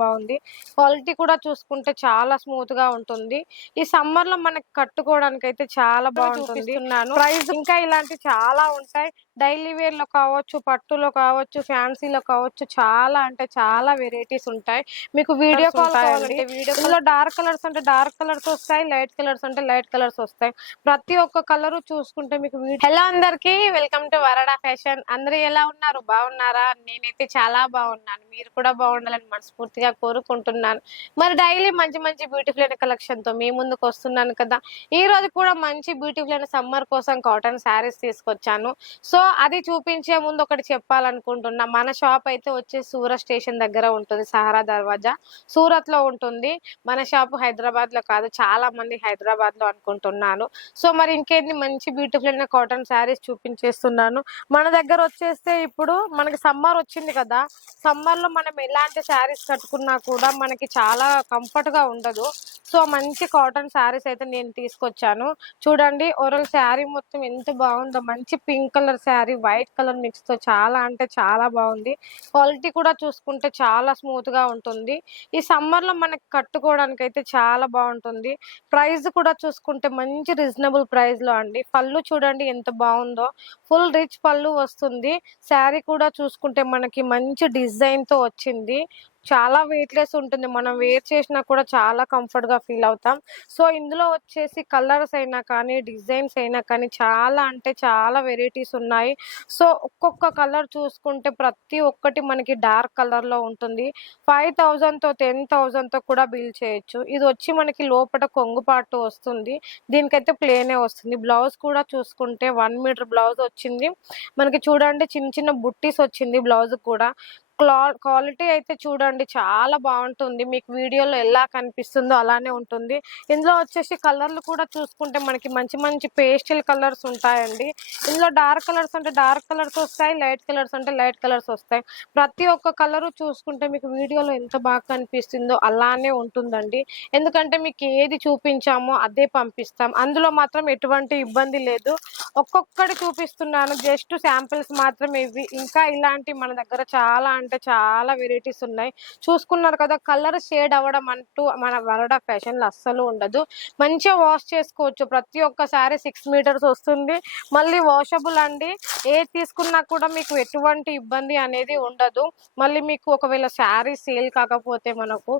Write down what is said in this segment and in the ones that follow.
బాగుంది. క్వాలిటీ కూడా చూసుకుంటే చాలా స్మూత్ గా ఉంటుంది. ఈ సమ్మర్ లో మనకి కట్టుకోవడానికి అయితే చాలా బాగుంటుంది. ప్రైస్ ఇంకా ఇలాంటి చాలా ఉంటాయి. డైలీ వేర్ లో కావచ్చు, పట్టులో కావచ్చు, ఫ్యాన్సీలో కావచ్చు, చాలా అంటే చాలా వెరైటీస్ ఉంటాయి. మీకు వీడియో కాల్ కావాలంటే వీడియోలో డార్క్ కలర్స్ అంటే డార్క్ కలర్స్ వస్తాయి, లైట్ కలర్స్ అంటే లైట్ కలర్స్ వస్తాయి. ప్రతి ఒక్క కలర్ చూసుకుంటే మీకు హలో అందరికి, వెల్కమ్ టు వరడా ఫ్యాషన్. అందరూ ఎలా ఉన్నారు? బాగున్నారా? నేనైతే చాలా బాగున్నాను. మీరు కూడా బాగుండాలని మనస్ఫూర్తిగా కోరుకుంటున్నాను. మరి డైలీ మంచి మంచి బ్యూటిఫుల్ అయిన కలెక్షన్ తో మీ ముందుకు వస్తున్నాను కదా. ఈ రోజు కూడా మంచి బ్యూటిఫుల్ అయిన సమ్మర్ కోసం కాటన్ శారీస్ తీసుకొచ్చాను. సో అది చూపించే ముందు ఒకటి చెప్పాలనుకుంటున్నా. మన షాప్ అయితే వచ్చే సూరత్ స్టేషన్ దగ్గర ఉంటుంది. సహారా దర్వాజా సూరత్ లో ఉంటుంది. మన షాప్ హైదరాబాద్ లో కాదు, చాలా మంది హైదరాబాద్ లో అనుకుంటున్నాను. సో మరి ఇంకేంటి, మంచి బ్యూటిఫుల్ అయిన కాటన్ శారీస్ చూపించేస్తున్నాను. మన దగ్గర వచ్చేస్తే ఇప్పుడు మనకి సమ్మర్ వచ్చింది కదా. సమ్మర్ లో మనం ఎలాంటి శారీస్ కట్టుకున్నా కూడా మనకి చాలా కంఫర్ట్ గా ఉండదు. సో మంచి కాటన్ శారీస్ అయితే నేను తీసుకొచ్చాను. చూడండి, ఓవరాల్ శారీ మొత్తం ఎంత బాగుందో. మంచి pink colour sari, white colour mix తో చాలా అంటే చాలా బాగుంది. క్వాలిటీ కూడా చూసుకుంటే చాలా స్మూత్ గా ఉంటుంది. ఈ సమ్మర్ లో మనకి కట్టుకోవడానికి అయితే చాలా బాగుంటుంది. ప్రైస్ కూడా చూసుకుంటే మంచి రీజనబుల్ ప్రైస్ లో అండి. పళ్ళు చూడండి ఎంత బాగుందో, ఫుల్ రిచ్ పళ్ళు వస్తుంది. శారీ కూడా చూసుకుంటే మనకి మంచి డిజైన్ తో వచ్చింది. చాలా వెయిట్లెస్ ఉంటుంది. మనం వేర్ చేసినా కూడా చాలా కంఫర్ట్ గా ఫీల్ అవుతాం. సో ఇందులో వచ్చేసి కలర్స్ అయినా కానీ, డిజైన్స్ అయినా కానీ చాలా అంటే చాలా వెరైటీస్ ఉన్నాయి. సో ఒక్కొక్క కలర్ చూసుకుంటే ప్రతి ఒక్కటి మనకి డార్క్ కలర్ లో ఉంటుంది. 5000 తో 10,000 తో కూడా బిల్ చేయొచ్చు. ఇది వచ్చి మనకి లోపల కొంగు పాటు వస్తుంది. దీనికైతే ప్లేనే వస్తుంది. బ్లౌజ్ కూడా చూసుకుంటే 1 మీటర్ బ్లౌజ్ వచ్చింది. మనకి చూడండి చిన్న చిన్న బుట్టీస్ వచ్చింది బ్లౌజ్ కూడా. క్వాలిటీ అయితే చూడండి చాలా బాగుంటుంది. మీకు వీడియోలో ఎలా కనిపిస్తుందో అలానే ఉంటుంది. ఇందులో వచ్చేసి కలర్లు కూడా చూసుకుంటే మనకి మంచి మంచి పేస్టల్ కలర్స్ ఉంటాయండి. ఇందులో డార్క్ కలర్స్ అంటే డార్క్ కలర్స్ వస్తాయి, లైట్ కలర్స్ అంటే లైట్ కలర్స్ వస్తాయి. ప్రతి ఒక్క కలరు చూసుకుంటే మీకు వీడియోలో ఎంత బాగా కనిపిస్తుందో అలానే ఉంటుందండి. ఎందుకంటే మీకు ఏది చూపించామో అదే పంపిస్తాం. అందులో మాత్రం ఎటువంటి ఇబ్బంది లేదు. ఒక్కొక్కటి చూపిస్తున్నాను, జస్ట్ శాంపిల్స్ మాత్రమే ఇవి. ఇంకా ఇలాంటి మన దగ్గర చాలా అంటే చాలా వెరైటీస్ ఉన్నాయి. చూసుకున్నారు కదా, కలర్ షేడ్ అవ్వడం అంటూ మన వరడా ఫ్యాషన్ లో అస్సలు ఉండదు. మంచిగా వాష్ చేసుకోవచ్చు. ప్రతి ఒక్కసారి 6 మీటర్స్ వస్తుంది. మళ్ళీ వాషబుల్ అండి. ఏది తీసుకున్నా కూడా మీకు ఎటువంటి ఇబ్బంది అనేది ఉండదు. మళ్ళీ మీకు ఒకవేళ శారీ సేల్ కాకపోతే మనకు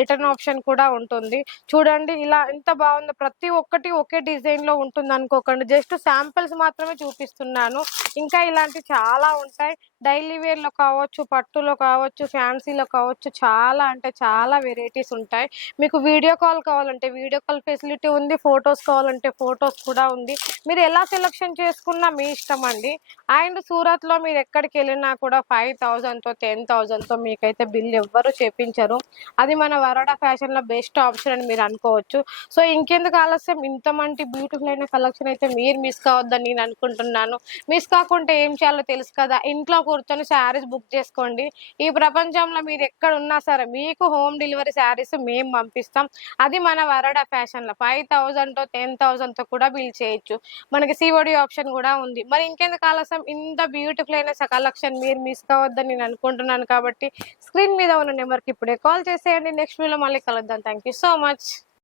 రిటర్న్ ఆప్షన్ కూడా ఉంటుంది. చూడండి ఇలా ఎంత బాగుందో. ప్రతి ఒక్కటి ఒకే డిజైన్ లో ఉంటుంది అనుకోకండి. జస్ట్ శాంపిల్స్ మాత్రమే చూపిస్తున్నాను. ఇంకా ఇలాంటి చాలా ఉంటాయి. డైలీ వేర్ లో కావచ్చు, పట్టులో కావచ్చు, ఫ్యాన్సీలో కావచ్చు, చాలా అంటే చాలా వెరైటీస్ ఉంటాయి. మీకు వీడియో కాల్ కావాలంటే వీడియో కాల్ ఫెసిలిటీ ఉంది. ఫొటోస్ కావాలంటే ఫొటోస్ కూడా ఉంది. మీరు ఎలా సెలెక్షన్ చేసుకున్నా మీ ఇష్టం అండి. అండ్ సూరత్ లో మీరు ఎక్కడికి వెళ్ళినా కూడా 5000 తో 10,000 తో మీకైతే బిల్ ఎవ్వరు చేపించరు. అది మన వరడా ఫ్యాషన్ లో బెస్ట్ ఆప్షన్ అని మీరు అనుకోవచ్చు. సో ఇంకెందుకు ఆలస్యం, ఇంత మంచి బ్యూటిఫుల్ అయిన కలెక్షన్ అయితే మీరు మిస్ కావద్దని నేను అనుకుంటున్నాను. మిస్ కాకుంటే ఏం చేయాలో తెలుసు కదా. ఇంట్లో కూర్చొని శారీస్ బుక్ చేసుకోండి. ఈ ప్రపంచంలో మీరు ఎక్కడ ఉన్నా సరే మీకు హోమ్ డెలివరీ శారీస్ మేము పంపిస్తాం. అది మన వరడా ఫ్యాషన్ లో 5000 తో 10,000 తో కూడా బిల్ చేయొచ్చు. మనకి సిఓడి ఆప్షన్ కూడా ఉంది. మరి ఇంకెందుకు ఆలస్యం, ఇంత బ్యూటిఫుల్ అయిన కలెక్షన్ మీరు మిస్ కావద్దని నేను అనుకుంటున్నాను. కాబట్టి స్క్రీన్ మీద ఉన్న నెంబర్కి ఇప్పుడే కాల్ చేసేయండి. నెక్స్ట్ వీడియోలో మళ్ళీ కలుద్దాం. Thank you so much.